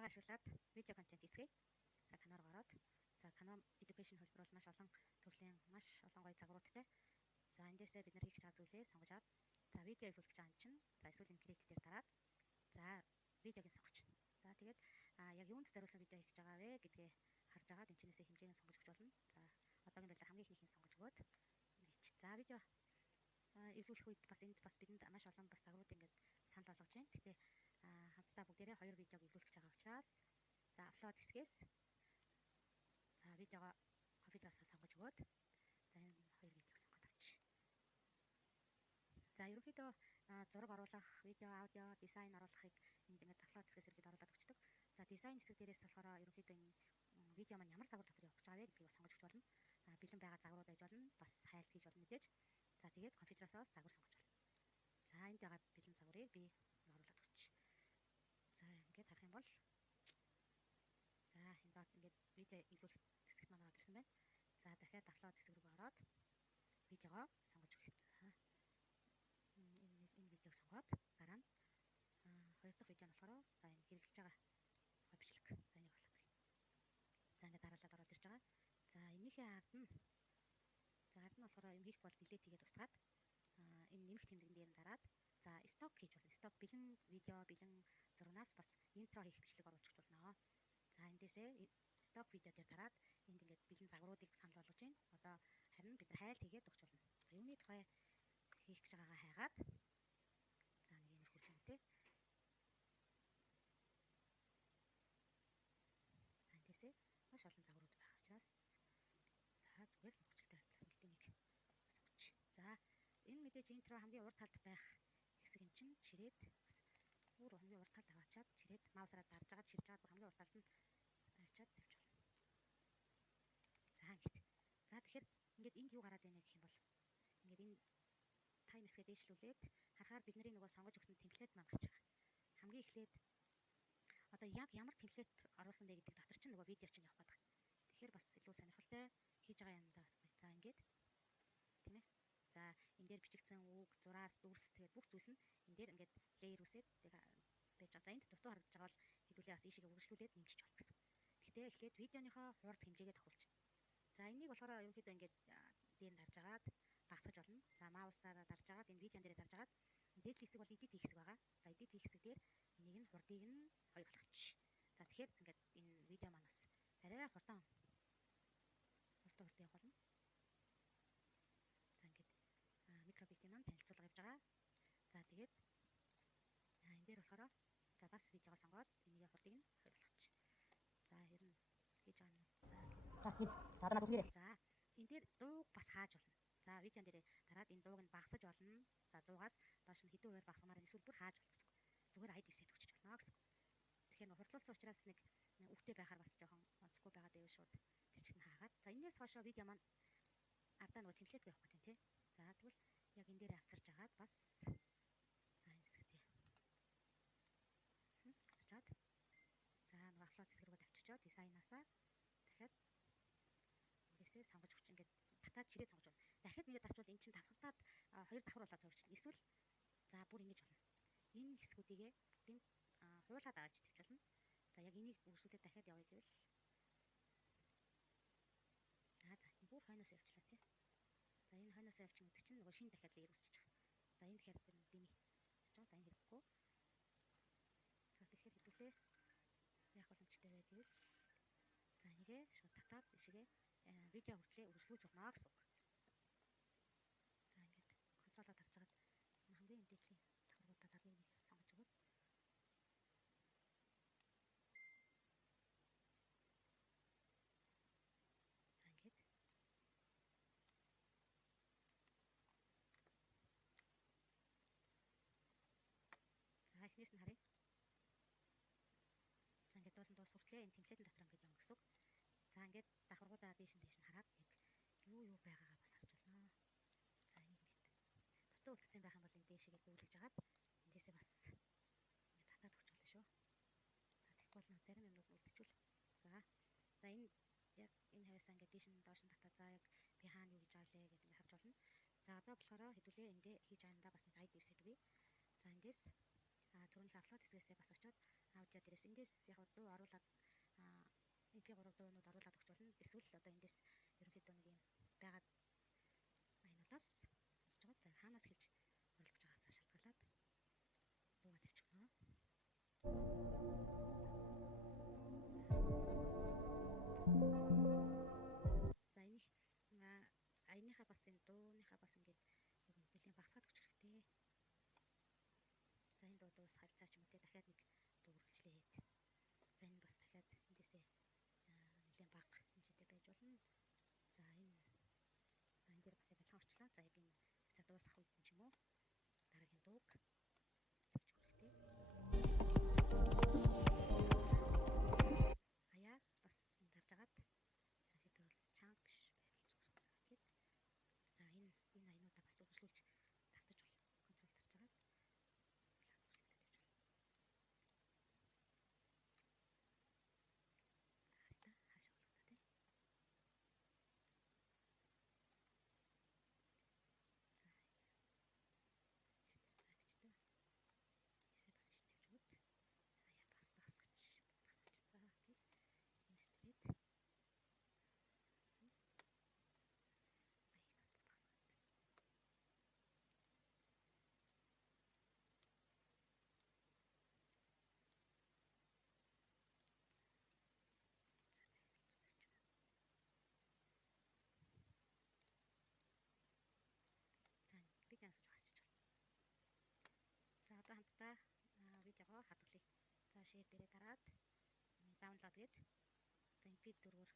Canva-г ашиглаад видео контент хийцгээе. За Canva руу ороод за Canva education хөлбөр бол маш олон төрлийн маш олон гоё загваруудтай. За эндээсээ бид нар хийх гэж байгаа зүйлээ сонгож аваад за видео илүүлэх гэж байгаа юм чинь. За эсвэл create дээр дараад за видеог нь сонгоч. За тэгээд яг юунд зориулсан видео хийх гэж байгаа вэ гэдгээ харж агаад энэ чинээсээ хэмжээний сонгож өгч болно. За одоогийн байдлаар хамгийн ихнийхийг сонгож өгөөд хийч. За видео илүүлэх үед бас энд бас бидэнд маш олон бас загварууд ингээд санал болгож байна. Гэхдээ хамтдаа бүгдээрээ 2 видеог илүүлэх гэж байгаа учраас за апплод хэсгээс за видеого компьютераас сонгож өгөөд за энэ 2 видеог сонгоод авч. За ерөнхийдөө зураг оруулах, видео, аудио, дизайн оруулахыг энд ингээд апплод хэсгээс ерөнхийдөө оруулаад өгчдөг. За дизайн хэсэг дээрээс болохоор ерөнхийдөө энэ видео маань ямар загвар дотор явах гэж байгаа вэ гэдгийг сонгож өгч болно. Бэлэн байгаа загварууд байж болно, бас хайлт хийж болно мэдээж. За тэгээд компьютераас загвар сонгож болно. За энд байгаа бэлэн загварыг би оруулаад өгч. За ингээд харах юм бол за энэ дот ингээд видео илүүлэх хэсэгт манай орсон байна. За дахиад апплод хэсэг рүү ороод видеого сонгож өгье. За энэ видеог сонгоод дараа нь хоёр дахь видео нь болохоор за энэ хэрэглэж байгаа бичлэг. За энийг оруулаад өгье. За ингээд дараалал ороод ирж байгаа. За энийхээ ард нь болохоор юм хийх бол delete хийгээд устгаад энэ нэмэх тэмдэгэн дээр нь дараад за сток хийж болно. Сток бэлэн видео, бэлэн зурнаас бас интро хийх бичлэг оруулж өгч болно. За эндээсээ сток видео дээр дараад энд ингээд бэлэн загваруудыг санал болгож байна. Одоо харин бид нар хайлт хийгээд өгч болно. За юуны тухай хийх гэж байгаагаа хайгаад за нэг юм хүлжинтэй. За эндээсээ маш олон загварууд байгаа учраас за зүгээр л нөхцөлтэй харилцаа гэдэг нэг сонгоч. За энэ мэдээж интро хамгийн урд талд байх хэсэг юм чинь чирээд бас бүр хамгийн урд талд аваачаад чирээд маусаараа дарж агаад чирж агаад бүр хамгийн урд талд нь авчаад тавьж болно. За ингэж. За тэгэхээр ингээд энд юу гараад байна гэх юм бол ингээд энэ тайм хэсгээ дээшлүүлээд харахаар бидний нөгөө сонгож өгсөн темплет маань гарч байгаа. Хамгийн эхлээд одоо яг ямар темплет оруулсан бэ гэдэг дотор чинь нөгөө видео чинь явах гэдэг. Тэгэхээр бас илүү сонирхолтой хийж байгаа юмдаа бас гоё. За ингээд тийм ээ. За энэ дээр бичигдсэн үг, зураас, дүрс тэгээд бүх зүйлс нь энэ дээр ингээд леер үсээд байж байгаа. За энд дутуу харагдаж байгаа бол хэдүүлээ бас ийшээгээ үргэлжлүүлээд нэмчих болно гэсэн. Гэхдээ эхлээд видеоныхоо хурд хэмжээгээ тохиолчихно. За энийг болохоор ерөнхийдөө ингээд дээр нь дарж агаад багасгаж болно. За маусаараа дарж агаад энэ видеон дээрээ дарж агаад дээд хэсэг бол edit хийх хэсэг байгаа. За edit хийх хэсэг дээр энийг нь хурдыг нь 2 болгочих. За тэгэхээр ингээд энэ видео маань бас арай хурдан явах болно. За ингээд микробит маань танилцуулга явж байгаа. За тэгээд энэ дээр болохоор за бас видеого сонгоод энийг хурдыг нь 2 болгочих. За ер нь хийж байгаа нь за надад үгнэрээ. За энэ дээр дууг бас хааж болно. За видеон дээр дараад энэ дууг нь багасгаж болно. За 100-аас доош нь хэдэн хувиар багасгамаар эсвэл бүр хааж болно гэсэн. Зүгээр ID set өгчих болно гэсэн. Тэгэхээр хурдлуулсан учраас нэг үгтэй байхаар бас жоохон онцгүй байгаа дэв шууд тэр чигт нь хаагаад. За энэс хойшоо видео маань ардаа нөгөө темплет явах гэдэг тийм. За тэгвэл яг энэ дээр авчирж агаад бас за энэ хэсэгтээ. Авчирчаад за нөгөө апплод хэсэг рүү тавьчихжоо дизайнаасаа дахиад эсээ сонгож өгч ингээд татаад чирээ сонгож байна. Дахиад нэгэ дарчвал эн чинь давхартаад 2 давхар болоод тавьчихна. Эсвэл за бүр ингэж болно. Энэ хэсгүүдийгээ бүгдийг хуулаад аваад тавьж болно. За яг энийг үргэлжлүүлээд дахиад явъя гэвэл за энэ бүр хойноос явчлаа тий. За энэ хойноос явчих гэдэг чинь нөгөө шинэ дахиад леер үсчих. За энэ тэгэхээр дими. За энэ хэрэггүй. За тэгэхээр хэдүүлээ яах боломжтой вэ гэвэл за энийг шууд татаад ишгээ видео хүртлээ үргэлжлүүлж болно гэсэн үг. За ингээд контролоо дарж агаад хамгийн мэдээлийн давхаргуудаа дараагийн нэг сонгож өгöd. За ингээд за эхнээс нь харъя. За ингээд дуус хүртлээ энэ темплетэн дотор ингээд явна гэсэн үг. За ингээд давхаргуудаа дээш нь хараад яг юу байгаагаа бас харж байна. За ингээд дутуу үлдсэн байх юм бол энэ дээшээгээ бөглөж агаад эндээсээ бас ингээд татаад өгч болно шүү. За тэгэх бол зарим юмнууд үлдчихвэл. За энэ яг энэ хавьяасаа ингээд дээш нь доош нь татаад за яг би хаана юу гэж байгаа лээ гэдэг ингээд харж болно. За одоо болохоор хэдүүлээ эндээ хийж байгаа юмдаа бас нэг ID set өгье. За эндээс түрүүнийхээ апплод хэсгээсээ бас очиод аудио дээрээс эндээс яг дуу оруулаад MP3 дуунууд оруулаад өгч болно. Эсвэл одоо эндээс ерөнхийдөө нэг юм байгаад айнуудаас сонсож байгаа. За хаанаас хэлж оруулах байгаагаас шалтгаалаад дуугаа тавьчих гэнэ. За энийг аяныхаа бас энэ дууныхаа бас ингээд нэлийн багсгаад өгч хэрэгтэй. За энэ дуу дуусах хавцаа ч юм уу те дахиад нэг дуу үргэлжлээд. За энэ бас дахиад эндээсээ нэлийн баг хэмжээтэй байж болно. За энэ дээр бас яг адилхан орчлаа. За яг энэ хавцаа дуусах үед юм ч юм уу дараагийн дууг тавьчих хэрэгтэй. Аяа бас дарж агаад ерөнхийдөө бол чанга биш байвал зурцсан гэд. За энэ аянуудаа бас үргэлжлүүлж давтаж бол контрол дарж агаад за одоо хамтдаа видеого хадгалъя. За share дээрээ дараад download гээд за MP4-оор